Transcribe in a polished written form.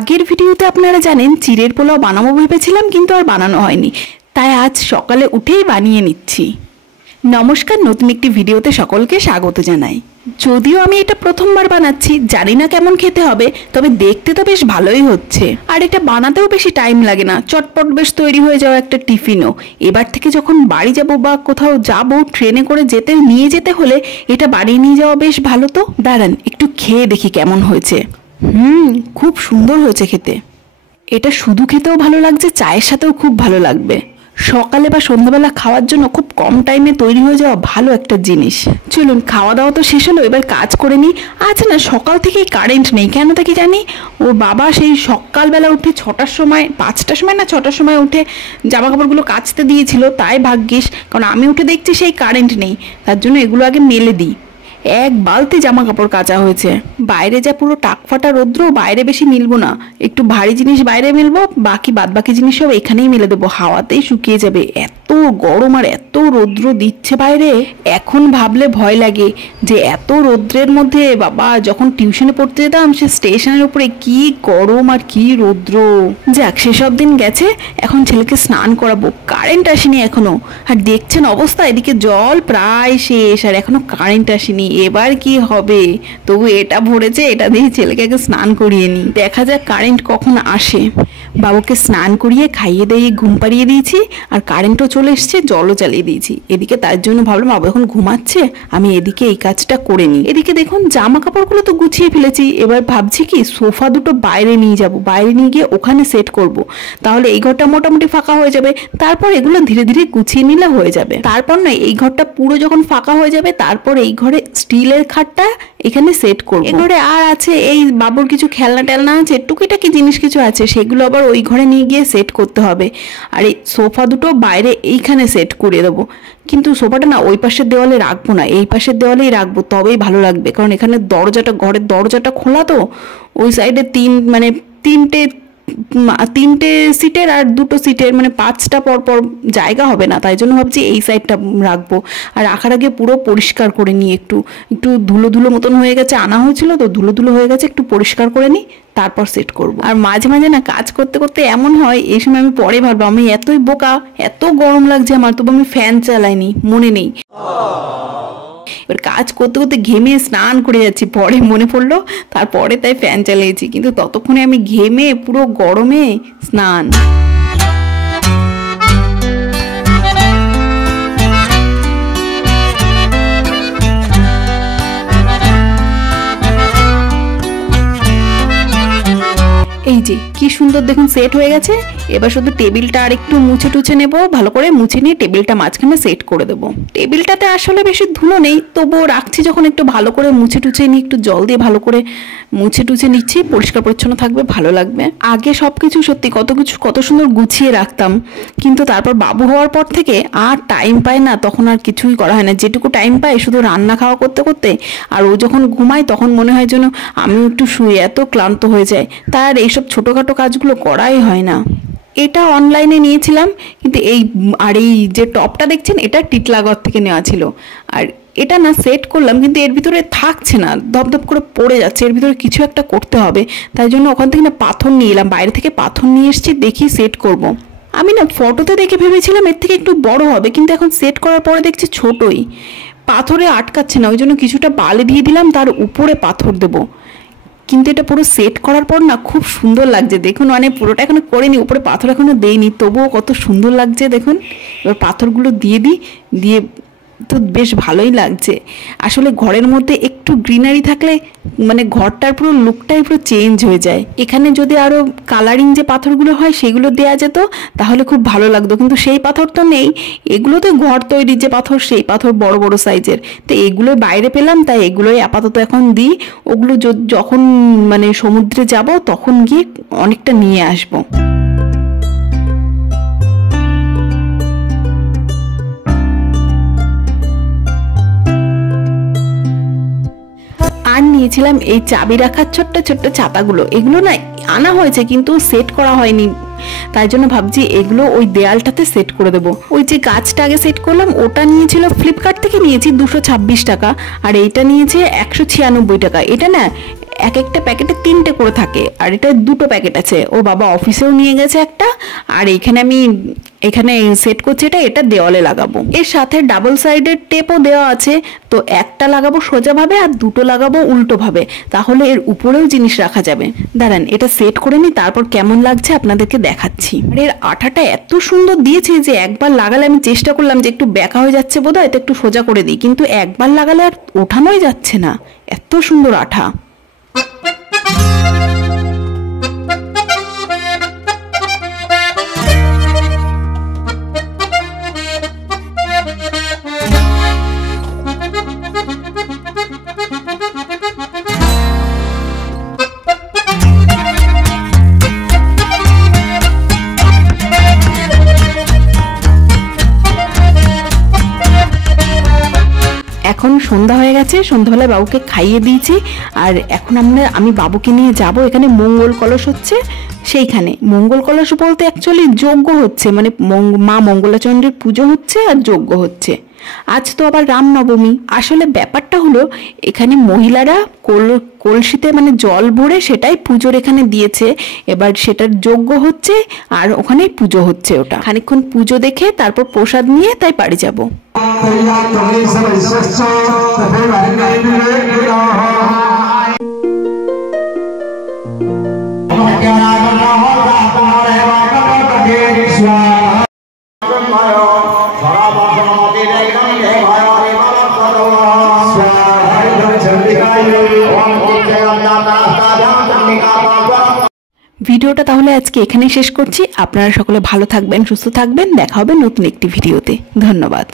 আগের ভিডিওতে আপনারা জানেন চিড়ের পোলাও বানাবো ভেবেছিলাম, কিন্তু আর বানানো হয়নি, তাই আজ সকালে উঠেই বানিয়ে নিচ্ছি। নমস্কার, নতুন একটি ভিডিওতে সকলকে স্বাগত জানাই। যদিও আমি এটা প্রথমবার বানাচ্ছি, জানি না কেমন খেতে হবে, তবে দেখতে তো বেশ ভালোই হচ্ছে। আর এটা বানাতেও বেশি টাইম লাগে না, চটপট বেশ তৈরি হয়ে যাওয়া একটা টিফিনও। এবার থেকে যখন বাড়ি যাব বা কোথাও যাব, ট্রেনে করে নিয়ে যেতে হলে এটা বাড়িয়ে নিয়ে যাওয়া বেশ ভালো। তো দাঁড়ান একটু খেয়ে দেখি কেমন হয়েছে। খুব সুন্দর হয়েছে খেতে। এটা শুধু খেতেও ভালো লাগছে, চায়ের সাথেও খুব ভালো লাগবে। সকালে বা সন্ধ্যাবেলা খাওয়ার জন্য খুব কম টাইমে তৈরি হয়ে যাওয়া ভালো একটা জিনিস। চলুন, খাওয়া দাওয়া তো শেষ হলো, এবার কাজ করে নিই। আচ্ছা না, সকাল থেকেই কারেন্ট নেই কেন তা কি জানি। ওর বাবা সেই সকালবেলা উঠে 5টার সময় না 6টার সময় উঠে জামা কাপড়গুলো কাচতে দিয়েছিল, তাই ভাগ্যিস। কারণ আমি উঠে দেখছি সেই কারেন্ট নেই, তার জন্য এগুলো আগে মেলে দিই। এক বালতি জামা কাপড় কাচা হয়েছে। বাইরে যা পুরো টাকফাটা রৌদ্র, বাইরে বেশি মিলবো না, একটু ভারী জিনিস বাইরে মেলবো, বাকি জিনিস সব এখানেই মেলে দেবো, হাওয়াতেই শুকিয়ে যাবে। এত গরম আর এত রৌদ্র দিচ্ছে বাইরে, এখন ভাবলে ভয় লাগে যে এত রৌদ্রের মধ্যে বাবা যখন টিউশনে পড়তে যেতাম সে স্টেশনের উপরে কি গরম আর কি রৌদ্র। যাক, সেসব দিন গেছে, এখন ছেলেকে স্নান করাবো। কারেন্ট আসেনি এখনো, আর দেখছেন অবস্থা, এদিকে জল প্রায় শেষ আর এখনো কারেন্ট আসেনি। এবার কি হবে? তবু এটা ভরেছে, এটা দিয়ে ছেলেকে আগে স্নান করিয়ে নি, দেখা যাক কারেন্ট কখন আসে। বাবুকে স্নান করিয়ে খাইয়ে দিয়ে ঘুম পাড়িয়ে দিয়েছি, আর কারেন্টও চলে এসছে, জলও জ্বালিয়ে দিয়েছি এদিকে। তার জন্য ভাবলাম বাবু এখন ঘুমাচ্ছে, আমি এদিকে এই কাজটা করে নিই। এদিকে দেখুন জামা কাপড়গুলো তো গুছিয়ে ফেলেছি, এবার ভাবছি কি সোফা দুটো বাইরে নিয়ে যাব, বাইরে নিয়ে গিয়ে ওখানে সেট করব, তাহলে এই ঘরটা মোটামুটি ফাঁকা হয়ে যাবে। তারপর এগুলো ধীরে ধীরে গুছিয়ে নিলে হয়ে যাবে। তারপর না, এই ঘরটা পুরো যখন ফাঁকা হয়ে যাবে, তারপর এই ঘরে স্টিলের খাটটা এখানে সেট করব। এই ঘরে আর আছে এই বাবুর কিছু খেলনা টেলনা আছে, টুকিটাকি জিনিস কিছু আছে, সেগুলো আবার ওই ঘরে নিয়ে গিয়ে সেট করতে হবে। আর এই সোফা দুটো বাইরে এইখানে সেট করে দেবো, কিন্তু সোফাটা না ওই পাশের দেওয়ালে রাখবো না, এই পাশের দেওয়ালেই রাখবো, তবেই ভালো লাগবে। কারণ এখানে ঘরের দরজাটা খোলা, তো ওই সাইডে তিনটে সিটের আর 2টো সিটের, মানে 5টা পর জায়গা হবে না, তাই জন্য ভাবছি এই সাইডটা রাখবো। আর রাখার আগে পুরো পরিষ্কার করে নিই, একটু ধুলো মতন হয়ে গেছে, আনা হয়েছিল তো ধুলো হয়ে গেছে, একটু পরিষ্কার করে নিই, তারপর সেট করব। আর মাঝে মাঝে না কাজ করতে করতে এমন হয়, এই সময় আমি পরে ভাববো আমি এতই বোকা, এত গরম লাগছে আমার, তবু আমি ফ্যান চালাইনি, মনে নেই। এবার কাজ করতে করতে ঘেমে স্নান করে যাচ্ছি, পরে মনে পড়লো, তারপরে তাই ফ্যান চালিয়েছি, কিন্তু ততক্ষণে আমি ঘেমে পুরো গরমে স্নান। এই যে কি সুন্দর দেখুন সেট হয়ে গেছে। এবার শুধু টেবিলটা আর একটু মুছে টুছে নেবো, ভালো করে মুছে নিয়ে টেবিলটা মাঝখানে সেট করে দেবো। টেবিলটাতে আসলে বেশি ধুলো নেই, তবুও রাখছি যখন একটু ভালো করে মুছে টুছে নিই, একটু জল দিয়ে ভালো করে মুছে টুছে নিচ্ছি, পরিষ্কার পরিচ্ছন্ন থাকবে, ভালো লাগবে। আগে সবকিছু সত্যি কত সুন্দর গুছিয়ে রাখতাম, কিন্তু তারপর বাবু হওয়ার পর থেকে আর টাইম পায় না, তখন আর কিছুই করা হয় না। যেটুকু টাইম পাই শুধু রান্না খাওয়া করতে করতে, আর ও যখন ঘুমায় তখন মনে হয় যেন আমিও একটু শুয়ে, এত ক্লান্ত হয়ে যায়, তার এইসব ছোটোখাটো কাজগুলো করাই হয় না। এটা অনলাইনে নিয়েছিলাম, কিন্তু এই যে টপটা দেখছেন এটা টিটলাগড় থেকে নেওয়া ছিল। আর এটা না সেট করলাম, কিন্তু এর ভিতরে থাকছে না, ধপধপ করে পড়ে যাচ্ছে, এর ভিতরে কিছু একটা করতে হবে, তাই জন্য ওখান থেকে না পাথর নিয়ে এলাম, বাইরে থেকে পাথর নিয়ে এসেছি, দেখি সেট করব। আমি না ফটোতে দেখে ভেবেছিলাম এর থেকে একটু বড় হবে, কিন্তু এখন সেট করার পরে দেখছি ছোটই, পাথরে আটকাচ্ছে না, ওই জন্য কিছুটা বালি দিয়ে দিলাম, তার উপরে পাথর দেবো। কিন্তু এটা পুরো সেট করার পর না খুব সুন্দর লাগছে, দেখুন, মানে পুরোটা এখনো করিনি, উপরে পাথর এখনো দেইনি, তবুও কত সুন্দর লাগছে দেখুন। এবার পাথরগুলো দিয়ে তো বেশ ভালোই লাগছে। আসলে ঘরের মধ্যে একটু গ্রিনারি থাকলে মানে ঘরটার পুরো লুকটাই পুরো চেঞ্জ হয়ে যায়। এখানে যদি আরও কালারিং যে পাথরগুলো হয় সেগুলো দেওয়া যেত তাহলে খুব ভালো লাগতো, কিন্তু সেই পাথর তো নেই। এগুলো তো ঘর তৈরির যে পাথর, সেই পাথর বড় সাইজের, তো এগুলো বাইরে পেলাম, তাই এগুলোই আপাতত এখন দিই। ওগুলো যখন মানে সমুদ্রে যাব তখন গিয়ে অনেকটা নিয়ে আসবো। আর নিয়েছিলাম এই চাবি রাখার ছোট্ট ছাতাগুলো, এগুলো না আনা হয়েছে কিন্তু সেট করা হয়নি, তাই জন্য ভাবছি এগুলো ওই দেয়ালটাতে সেট করে দেবো। ওই যে গাছটা আগে সেট করলাম ওটা নিয়েছিল ফ্লিপকার্ট থেকে, নিয়েছি 226 টাকা, আর এইটা নিয়েছে 196 টাকা। এটা না এক একটা প্যাকেটে 3টে করে থাকে, আর এটা 2টো প্যাকেট আছে। ওর বাবা অফিসেও নিয়ে গেছে একটা, আর এখানে সেট করছি এটা দেওয়ালে লাগাবো। এর সাথে ডাবল সাইডের টেপও দেওয়া আছে, তো একটা লাগাবো সোজাভাবে আর 2টো লাগাবো উল্টোভাবে, তাহলে এর উপরেও জিনিস রাখা যাবে। দাঁড়ান এটা সেট করে নিই, তারপর কেমন লাগছে আপনাদেরকে দেখাচ্ছি। আর এর আঠাটা এত সুন্দর দিয়েছে যে একবার লাগালে আমি চেষ্টা করলাম যে একটু ব্যাকা হয়ে যাচ্ছে বোধহয়, এটা একটু সোজা করে দিই, কিন্তু একবার লাগালে আর ওঠানোই যাচ্ছে না, এত সুন্দর আঠা। এখন সন্ধ্যা হয়ে গেছে, সন্ধ্যাবেলায় বাবুকে খাইয়ে দিয়েছি, আর এখন আমি বাবুকে নিয়ে যাব, এখানে মঙ্গল কলস হচ্ছে, সেইখানে মঙ্গল কলস বলতে অ্যাকচুয়ালি যজ্ঞ হচ্ছে, মানে মা মঙ্গলাচণ্ডীর পুজো হচ্ছে আর যজ্ঞ হচ্ছে। আজ তো আবার রামনবমী। আসলে ব্যাপারটা হলো এখানে মহিলারা কলসিতে মানে জল ভরে সেটাই পুজোর এখানে দিয়েছে, এবার সেটার যজ্ঞ হচ্ছে আর ওখানেই পুজো হচ্ছে। ওটা খানিকক্ষণ পুজো দেখে তারপর প্রসাদ নিয়ে তাই বাড়ি যাব। ভিডিওটা তাহলে আজকে এখানেই শেষ করছি। আপনারা সকলে ভালো থাকবেন, সুস্থ থাকবেন, দেখা হবে নতুন একটি ভিডিওতে। ধন্যবাদ।